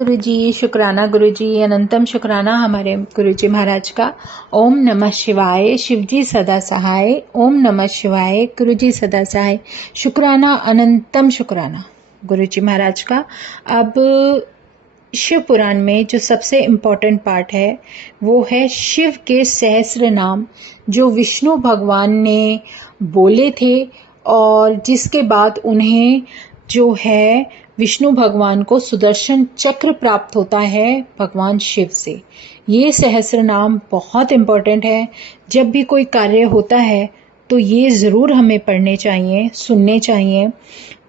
गुरु जी, शुक्राना गुरु जी, अनंतम शुक्राना हमारे गुरु जी महाराज का। ओम नमः शिवाय, शिव जी सदा सहाय। ओम नमः शिवाय, गुरु जी सदा सहाय। शुक्राना, अनंतम शुक्राना गुरु जी महाराज का। अब शिव पुराण में जो सबसे इम्पोर्टेंट पार्ट है वो है शिव के सहस्त्र नाम, जो विष्णु भगवान ने बोले थे और जिसके बाद उन्हें जो है विष्णु भगवान को सुदर्शन चक्र प्राप्त होता है भगवान शिव से। ये सहस्त्र नाम बहुत इम्पोर्टेंट है। जब भी कोई कार्य होता है तो ये ज़रूर हमें पढ़ने चाहिए, सुनने चाहिए।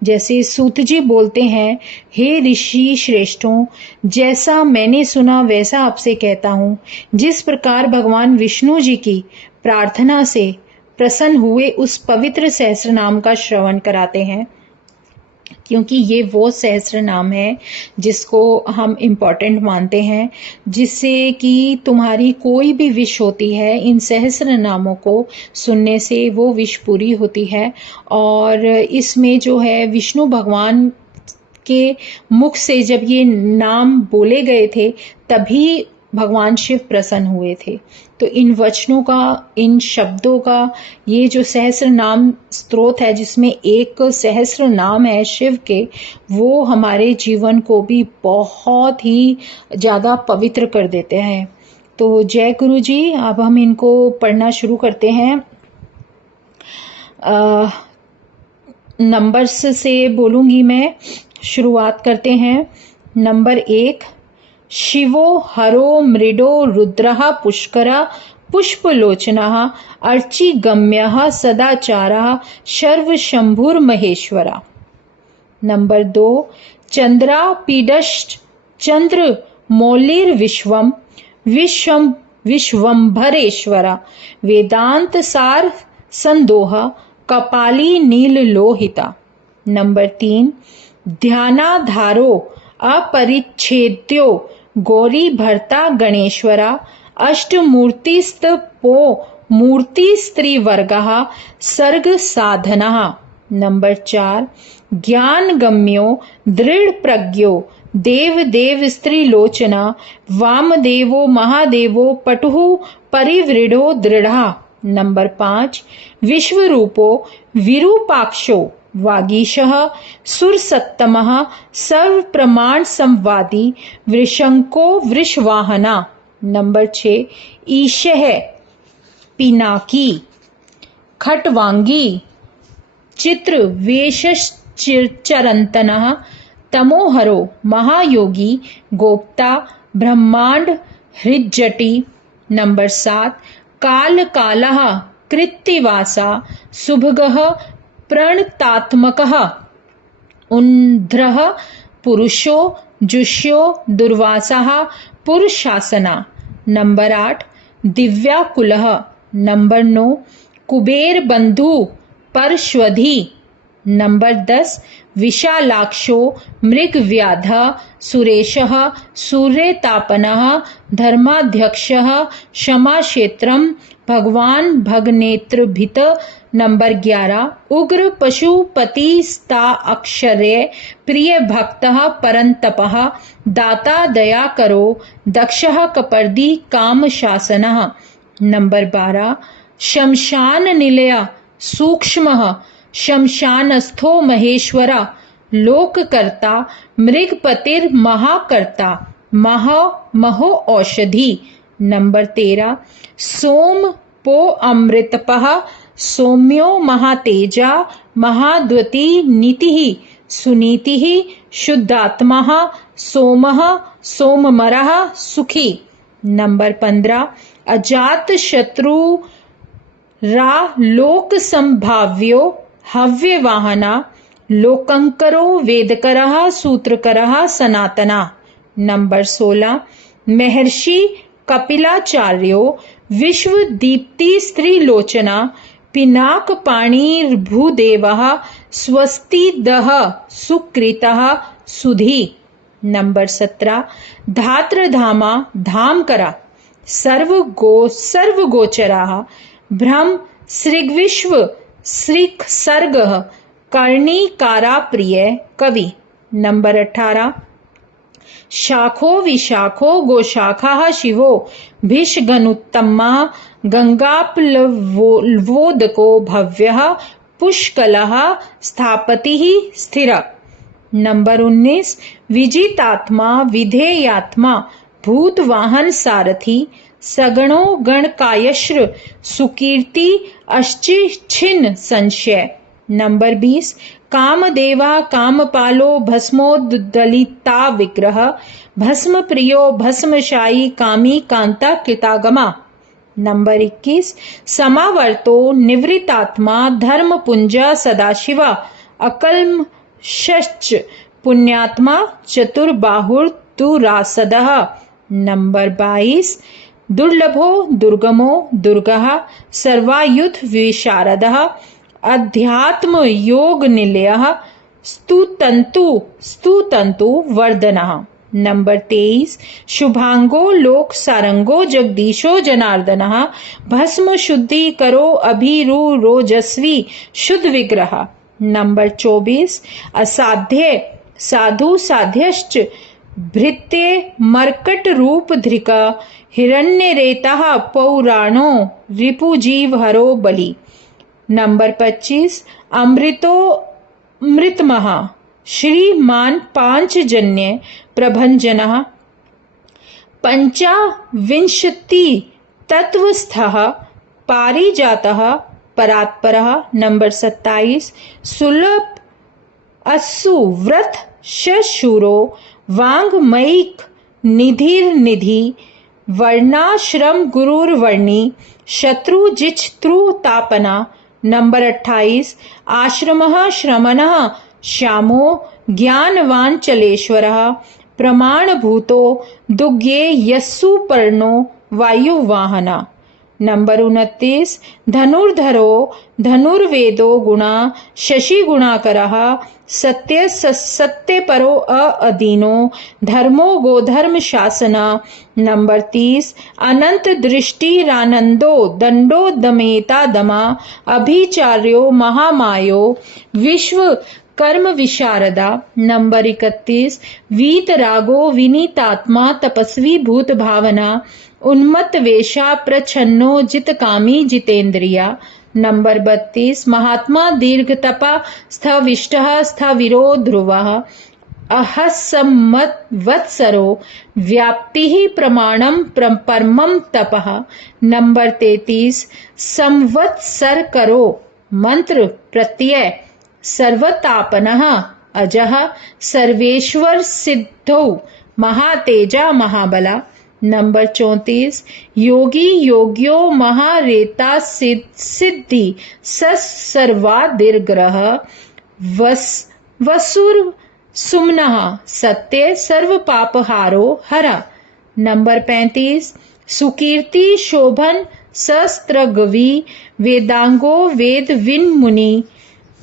जैसे सूत जी बोलते हैं, हे ऋषि श्रेष्ठों, जैसा मैंने सुना वैसा आपसे कहता हूँ। जिस प्रकार भगवान विष्णु जी की प्रार्थना से प्रसन्न हुए उस पवित्र सहस्त्र नाम का श्रवण कराते हैं, क्योंकि ये वो सहस्त्र नाम है जिसको हम इम्पोर्टेंट मानते हैं, जिससे कि तुम्हारी कोई भी विश होती है इन सहस्त्र नामों को सुनने से वो विश पूरी होती है। और इसमें जो है विष्णु भगवान के मुख से जब ये नाम बोले गए थे तभी भगवान शिव प्रसन्न हुए थे। तो इन वचनों का, इन शब्दों का, ये जो सहस्त्र नाम स्त्रोत है जिसमें एक सहस्त्र नाम है शिव के, वो हमारे जीवन को भी बहुत ही ज़्यादा पवित्र कर देते हैं। तो जय गुरु जी। अब हम इनको पढ़ना शुरू करते हैं। नंबर्स से बोलूंगी मैं। शुरुआत करते हैं। नंबर 1, शिवो हरो मृडो रुद्रः पुष्करः पुष्पलोचनः अर्चिगम्यः सदाचारः सर्वशंभुर्महेश्वरः। नंबर 2, चंद्रा पीडश्च चंद्र मौलिर्विश्वम विश्वंभरेश्वरा वेदांत सार संदोह कपाली नील लोहिता। नंबर 3, ध्यानाधारो अपरिच्छेद्यो गौरी भर्ता गणेश्वरा अष्टमूर्तिस्तपो मूर्तिस्त्रिवर्गः सर्ग साधनः। नंबर 4, ज्ञानगम्यो दृढ़ प्रज्ञो देव स्त्रीलोचना वामदेवो महादेवो पटुः परिवृढ़ो दृढ़ा। नंबर 5, विश्वरूपो विरूपाक्षो वागीशः सुरसत्तमः सर्वप्रमाण संवादी वृषंको वृषवाहना। नंबर 6, ईशः पिनाकी खटवांगी चित्र वेशश्चरन्तनः तमोहरो महायोगी गोप्ता ब्रह्मांड हृज्जटी। नंबर 7, कालकालः कृत्तिवासा सुभगः प्रणतात्मकः उन्ध्रः पुरुषो जुष्यो दुर्वासः पुरुषासना। नंबर 8, दिव्याकुलः। नंबर 9, कुबेर बंधु परश्वधी। नंबर 10, विशालाक्षो मृगव्याधः सुरेशः सूर्यतापनः धर्माध्यक्षः क्षमाक्षेत्रम भगवान भगनेत्रभित। नंबर 11, उग्र पशुपतिस्ता अक्षर्य प्रिय भक्तः परंतपः दाता दया करो दक्षः कपर्दी काम शासनः। नंबर 12, शमशान निलय सूक्ष्मः शमशानस्थो महेश्वरा लोककर्ता मृगपतिर महाकर्ता महो औषधि। नंबर 13, सोम पो अमृतपः सौम्यो महातेजा महाद्वती नीतिः सुनीतिः शुद्धात्मा सोमः सोममरः सुखी। नंबर 15, अजात शत्रु रा लोक संभाव्यो हव्यवाहना लोकंकरो वेदकरः सूत्रकरः सनातना। नंबर 16, महर्षि कपिलाचार्यो विश्वदीप्ति स्त्रीलोचना पिनाक पाणिर्भूदेवः स्वस्तिदः सुकृतः सुधी। नंबर 17, धात्रधामा धामकरा सर्वगोचराः ब्रह्म सृग्विश्व सृक् सर्गः कर्णिकारा प्रिय कवि। नंबर 18, शाखो विशाखो गोशाखा शिवो भिषगनुत्तमा गंगाप्लवोदको भव्यः पुष्कलः स्थापतिः स्थिर। नंबर 19 विजितात्मा विधेयात्मा भूतवाहन सारथी सगणो गणकायश्र सुकीर्ति अश्चिच्छिन्न संशय। नंबर 20 कामदेवा कामपालो भस्मोद्दलिता विग्रह भस्म प्रियो भस्मशायी कामी कांता कृतागमा। नंबर 21 समावर्तो निवृत्तात्मा धर्मपुंज सदाशिवा अकल्म शश्च पुण्यात्मा चतुर्बाहुर्दुरासदः। नंबर 22 दुर्लभो दुर्गमो दुर्गः सर्वायुध विशारदः अध्यात्म योग निलयः स्तुतंतु वर्धनः। नंबर 23 शुभांगो लोक सारंगो जगदीशो जनार्दनः भस्म शुद्धि करो अभिरुरोजस्वी शुद्ध विग्रह। नंबर 24 असाध्य साधु साध्यश्च भृत्ये मर्कट रूप धृक हिरण्यरेतः पौराणो रिपुजीव हरो बलि। नंबर 25 अमृतो मृतमः श्रीमान पांचजन्य प्रभंजनः पंचाविंशति तत्वस्थः पारिजातः परात्परः। नंबर 27 सुलभ अस्सु व्रत शशूरो वांग्मयिक निधिर्निधि वर्णाश्रम गुरुर्वर्णी शत्रुजिच्छत्रुतापना। नंबर 28 आश्रमः श्रमणः श्यामो ज्ञानवांचलेश्वरः प्रमाणभूतो दुग्ये यस्सु पर्णो वायुवाहना। नंबर 29 धनुर्धरो धनुर्वेदो गुणा शशि गुणाकरः सत्यपरो अधीनो धर्मो गोधर्म शासना। नंबर 30 अनंत दृष्टिरानंदो दंडो दमेता दमा अभिचार्यो महामायो विश्व कर्म विशारदा। नंबर 31 वीतरागो विनीतात्मा तपस्वी भूत भावना उन्मत्त वेशा प्रछन्नो जितकामी जितेंद्रिया। नंबर 32 महात्मा दीर्घ तपा स्थविष्टः स्थविरो ध्रुवः अहसम्मवत्सरो व्याप्तिः प्रमाणम परमं तपः। नंबर 33 संवत्सर करो मंत्र प्रत्यय सर्वतापनः अजः सर्वेश्वर सिद्धौ महातेजा महाबला। नंबर 34 योगी योग्यो महारेता सिद्धि सर्वादिर्ग्रह वसुर सुमनः सत्य सर्व पापहारो हरा। नंबर 35 सुकीर्ति शोभन सहस्त्रगवी वेदांगो वेद विन मुनि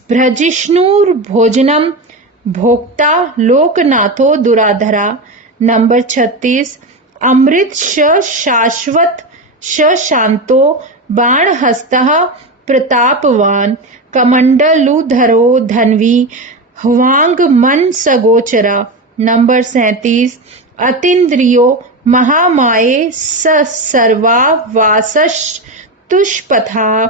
भ्रजिष्णुर्भोजनम भोक्ता लोकनाथो दुराधरा। नंबर 36 अमृत शाश्वत शांतो बाणहस्तः प्रतापवान कमंडलुधरो धन्वी ह्वांग मन सगोचरा। नंबर 37 अतीन्द्रियो महामाये सर्वावासस्तुष्पथा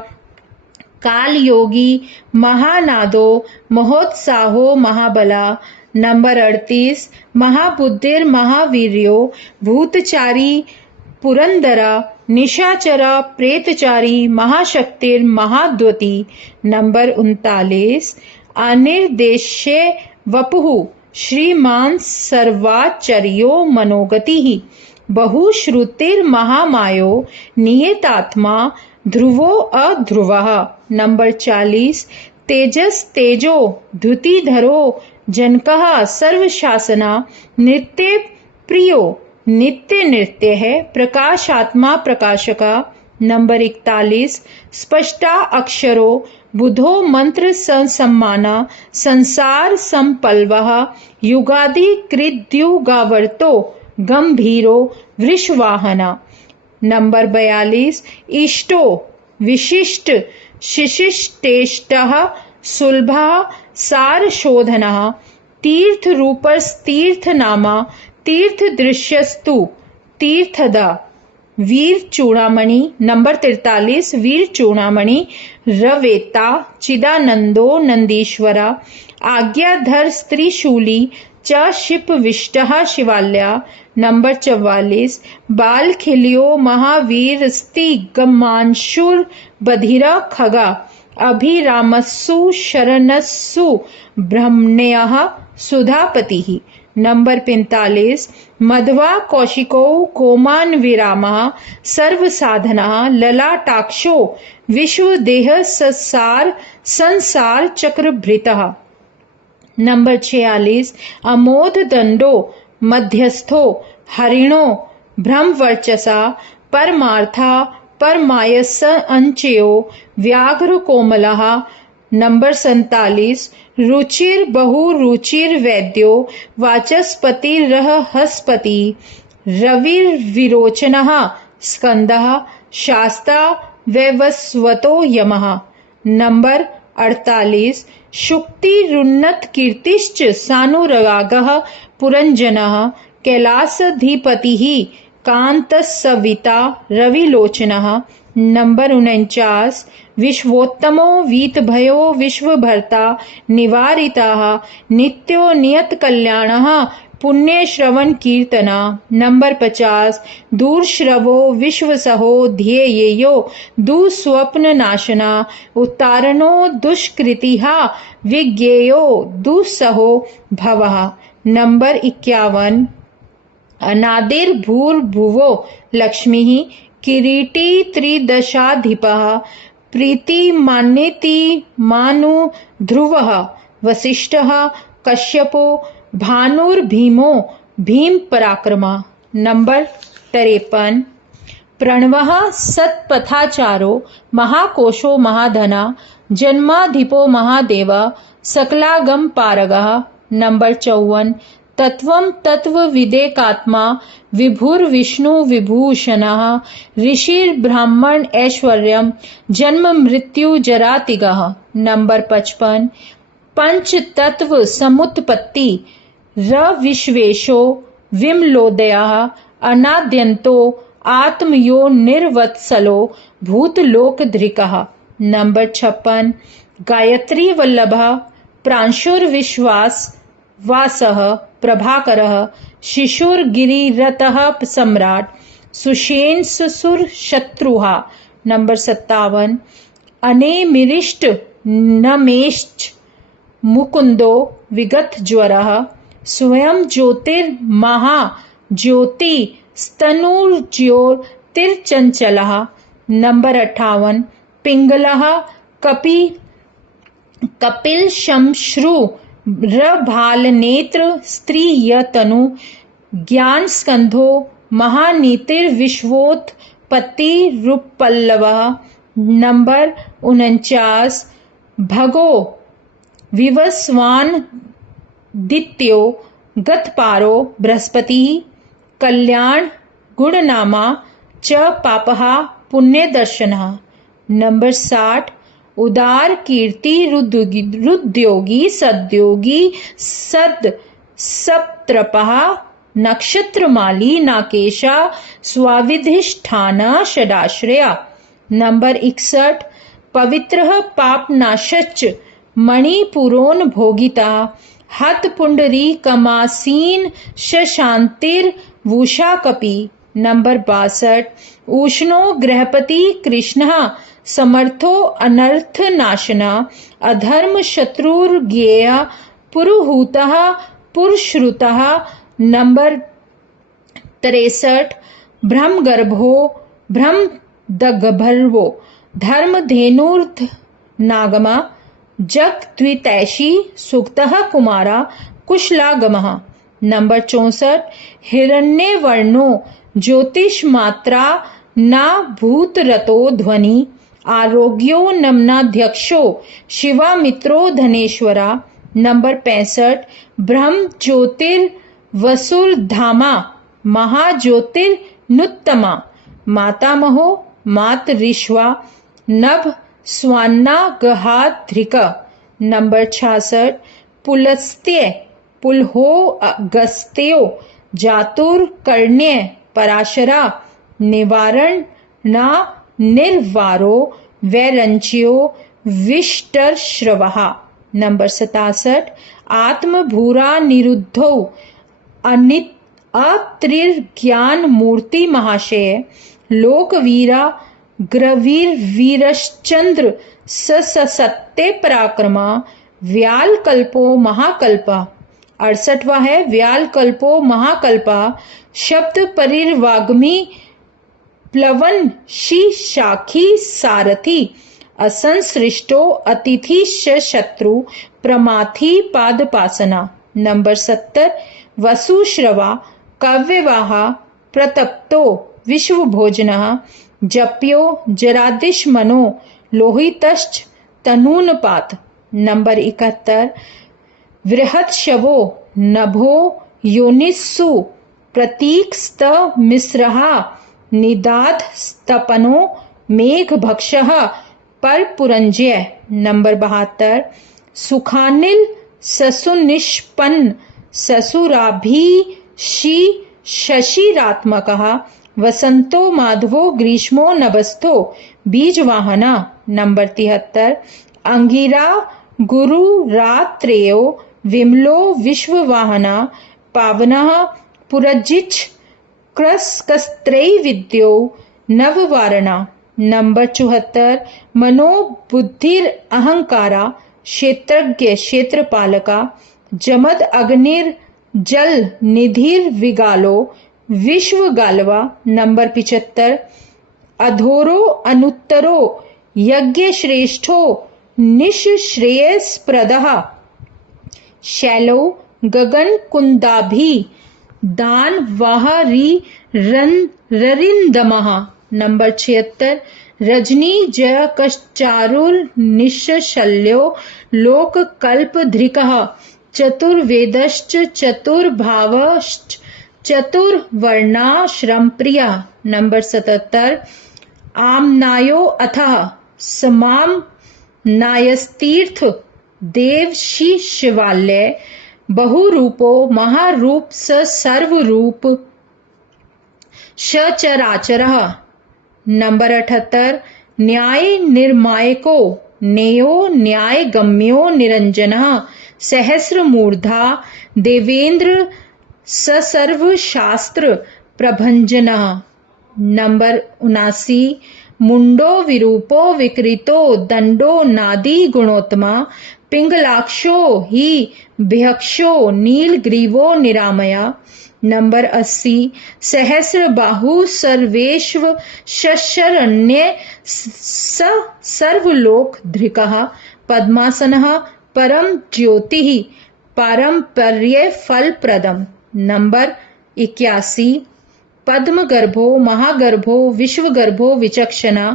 काल योगी महानादो महोत्साहो महाबला। नंबर 38 महाबुद्धिर महावीर्यो भूतचारी पुरंदरा निशाचरा प्रेतचारी महाशक्तिर महाद्वती। नंबर 39 अनिर्देश्य वपुः श्रीमान सर्वाचर्यो मनोगतिः बहुश्रुतिर महामायो नियतात्मा ध्रुवो अध्रुवः। नंबर 40 तेजस तेजो धृतिधरो जनकः सर्वशासना नित्य प्रियो नित्य नृत्य है प्रकाशात्मा प्रकाशका। नंबर 41 स्पष्टा अक्षरो बुधो मंत्र सम्माना संसार संपल्वः युगादि कृद्युगावर्तो गंभीरो वृषवाहना। नंबर 42 इष्टो विशिष्ट शिशिष्टेष्टः सुलभः सारशोधनः तीर्थ रूपस्तीर्थनामा तीर्थ दृश्यस्तु तीर्थदा वीर चूड़ामणि। नंबर 43 वीर चूड़ामणि रवेता चिदानंदो नंदीश्वरा आज्ञाधर स्त्रीशूली च शिपविष्टः शिवाल्या। नंबर 44 बाल खिलियो महावीर स्ति गमांशुर बधिरा खगा अभिरामस्सु शरणस्सु ब्रह्मण्यः सुधापतिः। नंबर 45 मध्वा कौशिको कोमान विरामः सर्वसाधनः ललाटाक्षो विश्वदेह ससार संसार चक्रभृतः। नंबर 46 अमोध दंडो मध्यस्थो हरिणो ब्रह्मवर्चसा परमार्था परमायस अंचयो व्याघ्र कोमलः। नंबर 47 रुचिर बहु रुचिर वैद्यो वाचस्पति रहस्पति रविर्विरोचनः स्कंदः शास्ता वैवस्वतो यमः। नंबर 48 शुक्तिरुन्नत कीर्तिश्च सानुरागः पुरंजनः कैलासधिपतिः कांतस्सविता रविलोचनः। नंबर 49 विश्वोत्तमो वीतभयो विश्वभर्ता निवारिताः नित्यो नियत कल्याणः पुण्यश्रवण कीर्तना। नंबर 50 दूरश्रवो विश्वसहो ध्येयो दुस्वप्न नाशना उत्तारणो दुष्कृतिः विज्ञेयो दुस्सहो भवः। नंबर 51 अनादिर्भूर्भुवो लक्ष्मीः किरीटी त्रिदशाधिपः प्रीतिमान्यति मानु ध्रुवः वसिष्ठः कश्यपो भानुर्भीमो भीम पराक्रमा। नंबर 53 प्रणवः सत्पथाचारो महाकोशो महाधना जन्माधिपो महादेव सकलागम पारगः। नंबर 54 तत्वं तत्वविदेकात्मा विभुर्विष्णु विभूषणः ऋषिर्ब्राह्मण ऐश्वर्यं जन्म मृत्यु जरातिगः। नंबर 55 पंच तत्व समुत्पत्ति रविश्वेशो विमलोदयः अनाद्यन्तो आत्मयो निर्वत्सलो भूतलोकधृकः। नंबर 56 गायत्री वल्लभः प्रांशुर्विश्वास वासः प्रभाकरः शिशुर्गिरिरतः सम्राट सुषेण सुसुर शत्रुः। नंबर 57 अनेमिरिष्ट नमेश्च मुकुंदो विगत ज्वरः स्वयं ज्योतिर्महा ज्योति स्तनुर्ज्योतिर्चंचलः। नंबर 58 पिंगलः कपिल शमश्रु रभालनेत्र स्त्रीयतनु ज्ञान स्कंधो महानीतिर्विश्वोत्पत्ति रूपल्लवः। नंबर 49 भगो विवस्वान दित्यो गतपारो बृहस्पति कल्याण गुणनामा च पापः पुण्यदर्शनः। नंबर 60 उदार कीर्ति रुद्योगी सद्योगी सद सप्तृपः नक्षत्रमाली नाकेशा स्वाविधिष्ठान षडाश्रया। नंबर 61 पवित्रः पापनाशश्च मणिपुरोन भोगिता हत पुंडरी कमासीन शशांतिर्वुषा कपि। नंबर 62 उष्णो गृहपति कृष्णः समर्थो अनर्थ नाशना अधर्म शत्रुर्ज्ञेय पुरुहूतः पुरुश्रुतः। नंबर 63 ब्रह्मगर्भो ब्रह्मदगभर्वो धर्मधेनुर्ध नागमा जगद्वितैषी सुक्तः कुमारा कुशलागमः। नंबर 64 हिरण्यवर्णो ज्योतिषमात्रा न भूतरतो ध्वनि आरोग्यो नमनाध्यक्षो शिवामित्रो धनेश्वरा। नंबर 65 ब्रह्म ज्योतिर्वसुर्धामा महाज्योतिर्नुत्तमा मातामहो मातरिश्वा नभ स्वान्नागहाध्रिक। नंबर 66 पुलस्त्य पुलहो अगस्त्यो जातुर्कर्ण्य पराशरा निवारण ना निर्वारो वैरंच्यो विष्टश्रवः। नंबर 67 आत्मभूरा निरुद्धो अत्रिर्ज्ञान मूर्ति महाशय लोकवीरा ग्रवीरवीरश्चंद्र सत्य पराक्रमा व्यालकल्पो महाकल्पा। 68वां है व्यालकल्पो महाकल्पा शब्द परिर्वाग्मी प्लवन शी शाखी सारथी असंसृष्टो अतिथि शत्रु प्रमाथी पादपासना। नंबर 70 वसुश्रवा काव्यवाहा प्रतप्तो विश्वभोजनः जप्यो जरादिशमनो लोहितश्च तनूनपात। नंबर 71 बृहत्शवो नभो योनिस्सु प्रतीकस्त मिश्रः निदाध स्तपनो मेघभक्षः परपुरंजय। नंबर 72 सुखानिल ससुनिष्पन्न ससुराभिषि शशिरात्मकः वसंतो माधवो ग्रीष्मो नभस्थो बीजवाहना। नंबर 73 अंगिरा गुरु रात्रेयो विमलो विश्ववाहना पावनः पुरजिच क्रस्कस्त्रैविद्यो नववारणा। नंबर 74 मनोबुद्धिर अहंकारा क्षेत्रज्ञ क्षेत्रपालका जमद अग्निर जल निधिर विगालो विश्व गालवा। नंबर 75 अधोरो अनुत्तरो यज्ञ श्रेष्ठो निःश्रेयस्प्रदः शैलो गगन कुंदाभि दान वाहरी ररिंदमः। नंबर 76 रजनी जय कश्चारुर निशल्यो लोक कल्प धृकः चतुर्वेदश्च चतुर्भावश्च चतुर्वर्णाश्रम प्रिया। नंबर 77 आमनायो अथः समाम नायस्तीर्थ देवशी शिवालय बहुरूपो महारूप स सर्वरूप सचराचरः। नंबर 78 न्याय निर्मायको नेयो न्याय गम्यो निरंजनः सहस्रमूर्धा देवेंद्र सर्व शास्त्र प्रभंजनः। नंबर 79 मुंडो विरूपो विकृतो दंडो नादी गुणोत्तमा पिंगलाक्षो ही भ्यक्षो नीलग्रीवो निरामया। नंबर 80 सहस्र बाहु सर्वेश्व शशरण्य सर्वलोक धृकः पद्मासनः परम ज्योतिः पारंपर्य फलप्रदम। नंबर 81 पद्मगर्भो महागर्भो विश्वगर्भो विचक्षणा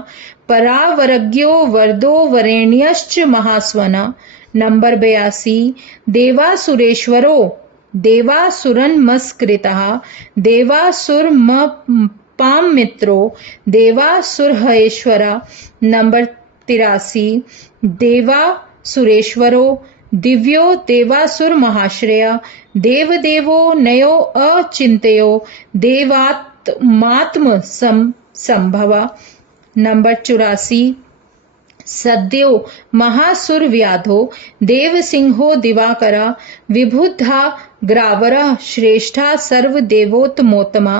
परावरज्ञो वरदो वरेण्यश्च महास्वना। नंबर 82 देवासुरेश्वरो देवासुरन्मस्कृतः देवासुरमपामित्रो देवासुरहेश्वरा। नंबर 83 देवासुरेश्वरो दिव्यो देवासुर महाश्रय देवदेवो नयो अचिंत्यो देवात्मात्म संभव। नंबर 84 सद्यो महासुर व्याधो देवसिंहो दिवाकरा विबुधा ग्रावरा श्रेष्ठा सर्वदेवोत्तमोत्तमा।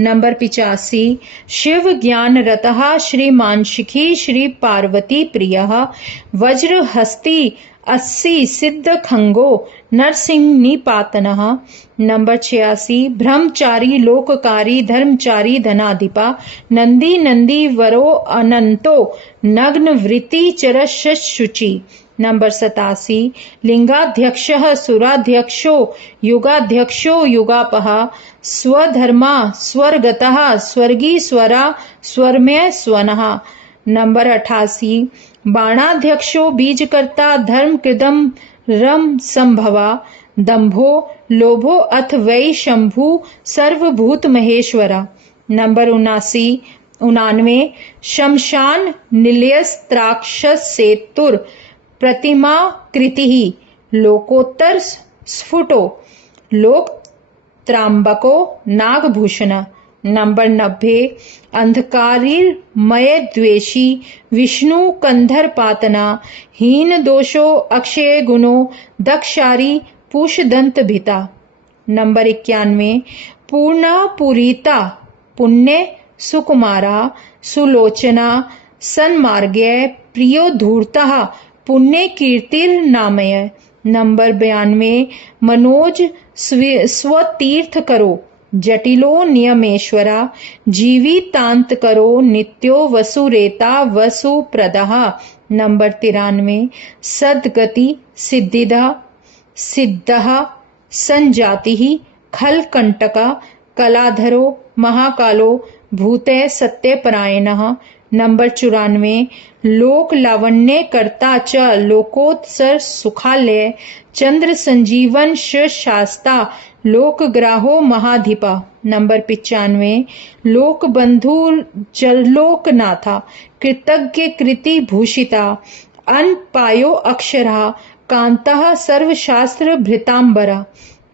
नंबर 85 शिव ज्ञान रतः श्री मानसिकी श्री पार्वती प्रियः वज्रहस्ती 80 सिद्ध खंगो नरसिंह निपातनः। नंबर 86 ब्रह्मचारी लोककारी धर्मचारी धनाधिपा नंदी नंदी वरो अनंतो नग्न वृत्ति चरशुचि। नंबर 87 लिंगाध्यक्षः सुराध्यक्षो युगाध्यक्षो युगापः स्वधर्मा स्वर्गतः स्वर्गी स्वरा स्वरमय स्वनः। नंबर 88 बाणाध्यक्षो बीजकर्ता धर्म कृदम रम संभवा दंभो लोभो अथ वै शंभु सर्वभूत महेश्वरा। नंबर 99 शमशान निलयस्त्राक्षस सेतुर प्रतिमा कृति लोकोत्तर स्फुटो लोक त्रांबको नागभूषण। नंबर 90 अंधकारिर्मय द्वेषी विष्णु कंधरपातना हीन दोषो अक्षय गुणो दक्षारी पूषदंत भिता। नंबर 91 पूर्णा पूरिता पुण्य सुकुमारा सुलोचना सन्मार्गय प्रियो धूर्तः पुण्य कीर्तिर्नामय। नंबर 92 मनोज स्वतीर्थ करो जटिलो नियमेश्वरा जीवितांत करो नित्यो वसुरेता वसुप्रदः। नंबर 93 सद्गति सिद्धिदा सिद्धः संजातिः खलकंटका कलाधरो महाकालो भूते सत्यपरायणः। नंबर 94 लोक लावण्य कर्ता च लोकोत्सर सुखालय चंद्र संजीवन शास्ता लोक ग्राहो महाधिपा। नंबर 95 लोक बंधु जलोकनाथा कृतज्ञ कृति भूषिता अनपायो अक्षरा कांतः सर्वशास्त्र भृतांबरा।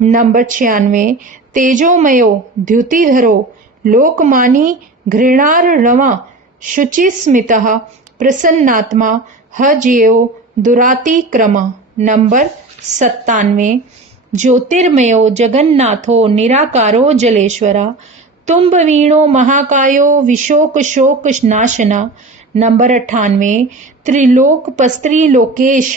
नंबर 96 तेजोमयो द्युतिधरो लोकमानी घृणार्णवा शुचिस्मितः प्रसन्नात्मा हजेयो दुरातिक्रम। नंबर 97 ज्योतिर्मयो जगन्नाथो निराकारो जलेश्वरा तुम्बवीणो महाकायो विशोक शोक नाशना। नंबर 98 त्रिलोकपस्त्रीलोकेश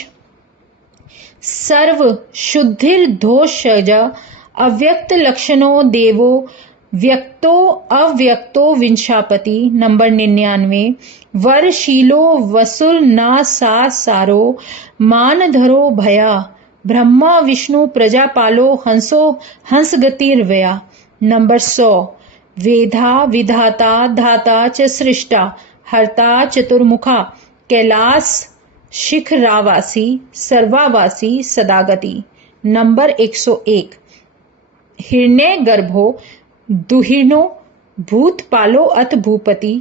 सर्व शुद्धिर्दोषज अव्यक्त लक्षणो देवो व्यक्तो अव्यक्तो विंशापति। नंबर 99 वरशीलो वसुल ना सारो मानधरो भया ब्रह्मा विष्णु प्रजापालो हंसो हंसगतिर्व्यया। नंबर 100 वेधा विधाता धाता च सृष्टा हर्ता चतुर्मुखा कैलास शिखरावासी सर्वावासी सदागति। नंबर 101 हिरण्य गर्भो दुहिनो भूतपालो अथ भूपति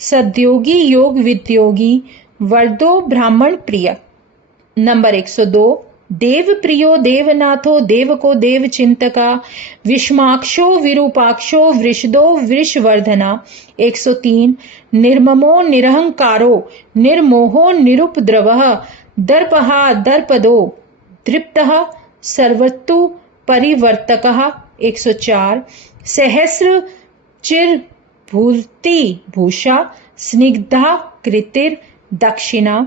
सद्योगी योग विद्योगी वर्दो ब्राह्मण प्रिय। नंबर 102 देव प्रियो देवनाथो देवको देव चिंतका विषमाक्षो विरूपाक्षो वृषदो वृषवर्धना। 103 निर्ममो निरहंकारो निर्मोहो निरुपद्रवः दर्पहा दर्पदो दृप्तः सर्वतु परिवर्तकः। 104 सहस्र चिर भूति भूषा स्निग्धा कृतिर दक्षिणा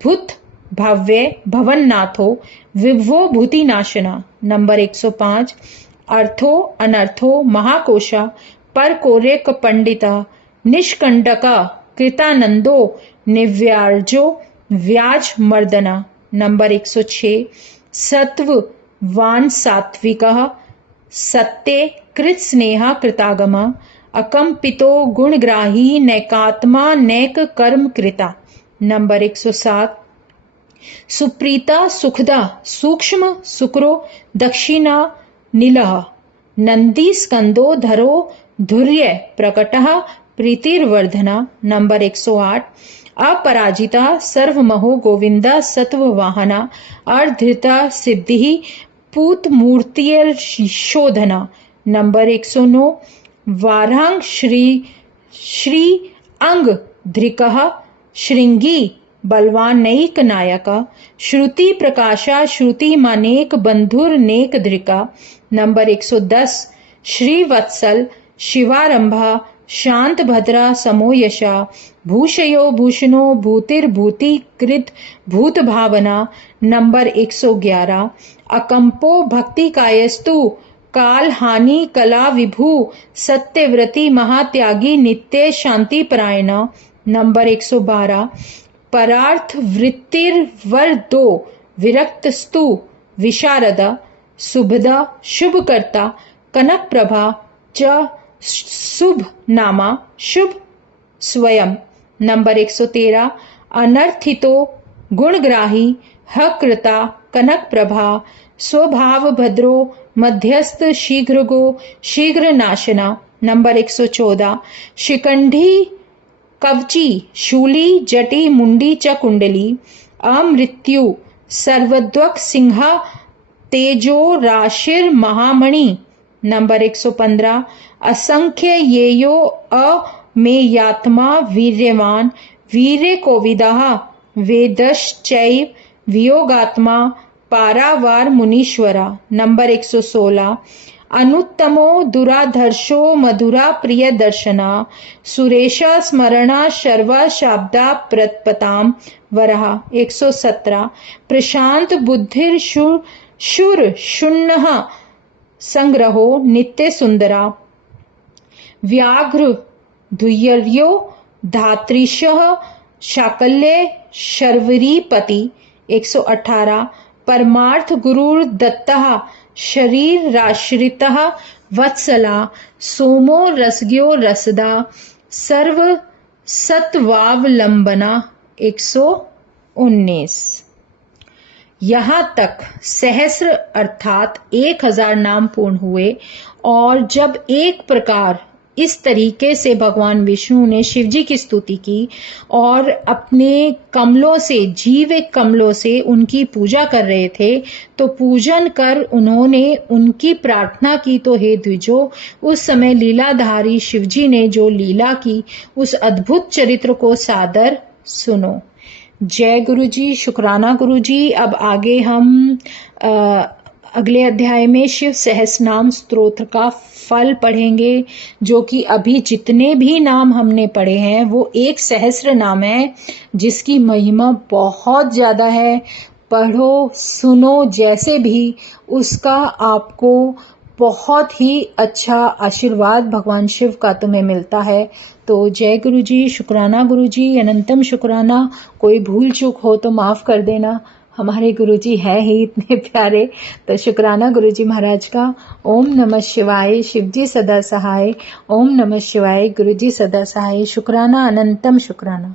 भूत भव्य भवन्नाथो विभो भूतिनाशना। नंबर 105 अर्थो अनर्थो महाकोशा परकोरेक पंडिता निष्कंडका कृतानंदो निव्यार्जो व्याज मर्दना। नंबर 106 सत्व वान सात्विकः सत्य कृत स्नेहा कृतागमा अकंपितो गुणग्राही नैकात्मा नैक कर्म कृता। नंबर 107 सुप्रीता सुखदा सूक्ष्म सुक्रो दक्षिणा नीलः नंदी स्कंदो धरो धुर्य प्रकटः प्रीतिर्वर्धना। नंबर 108 अपराजिता सर्वमहो गोविंदा सत्ववाहना अर्धृता सिद्धि पूत मूर्तिर्शोधना। नंबर 109 वारांग श्री अंग धृकः श्रृंगी बलवानैक नायका श्रुति प्रकाशा श्रुति मानेक बंधुर नेक धृका। नंबर 110 श्रीवत्सल शिवारंभा शांत भद्रा समोयशा भूषयो भूषणो भूतिर्भूति कृत भूत भावना। नंबर 111 अकंपो भक्ति कायस्तु काल हानि कला विभू सत्यव्रती महात्यागी नित्य शांति परायण। नंबर 112 परार्थ वृत्तिर्वरदो विरक्तस्तु विशारदा शुभदा शुभकर्ता कनक प्रभा च शुभ नामा शुभ स्वयं। नंबर 113 अनर्थितो गुणग्राही हकृता कनक प्रभा स्वभाव भद्रो मध्यस्थ शीघ्रगो शीघ्र नाशना। नंबर 114 शिखंडी कवची शूली जटी मुंडी च कुंडली अमृत्यु सर्वद्वक सिंहा तेजो राशिर महामणि नंबर 115 असंख्य येयो अमेयात्मा वीर्यवान वीर्य कोविदः वेदश्चैव वियोगात्मा पारावार मुनीश्वरा। नंबर 116 अनुत्तमो दुराधर्षो मधुरा प्रिय दर्शना सुरेश स्मरणा शर्वा शाब्दा प्रतपताम वरः। 117 प्रशांत बुद्धिर शुर शून्य संग्रहो नित्य सुंदरा व्याघ्र धुर्यो धात्रीशः शाकल्य शर्वरीपति। 118 परमार्थ गुरुर दत्तः शरीराश्रितः वत्सला सोमो रसज्ञो रसदा सर्व सत्वावलंबना। 119 यहाँ तक सहस्र अर्थात 1000 नाम पूर्ण हुए। और जब एक प्रकार इस तरीके से भगवान विष्णु ने शिव जी की स्तुति की और अपने कमलों से जीवित कमलों से उनकी पूजा कर रहे थे, तो पूजन कर उन्होंने उनकी प्रार्थना की तो हे द्विजो उस समय लीलाधारी शिव जी ने जो लीला की उस अद्भुत चरित्र को सादर सुनो। जय गुरु जी, शुक्राना गुरु जी। अब आगे हम अगले अध्याय में शिव सहस्रनाम स्तोत्र का फल पढ़ेंगे, जो कि अभी जितने भी नाम हमने पढ़े हैं वो एक सहस्र नाम है जिसकी महिमा बहुत ज्यादा है। पढ़ो सुनो जैसे भी, उसका आपको बहुत ही अच्छा आशीर्वाद भगवान शिव का तुम्हें मिलता है। तो जय गुरु जी, शुक्राना गुरु जी, अनंतम शुक्राना। कोई भूल चूक हो तो माफ कर देना, हमारे गुरुजी है ही इतने प्यारे। तो शुक्राना गुरुजी महाराज का। ओम नमः शिवाय, शिवजी सदा सहाय। ओम नमः शिवाय, गुरुजी सदा सहाय। शुक्राना, अनंतम शुक्राना।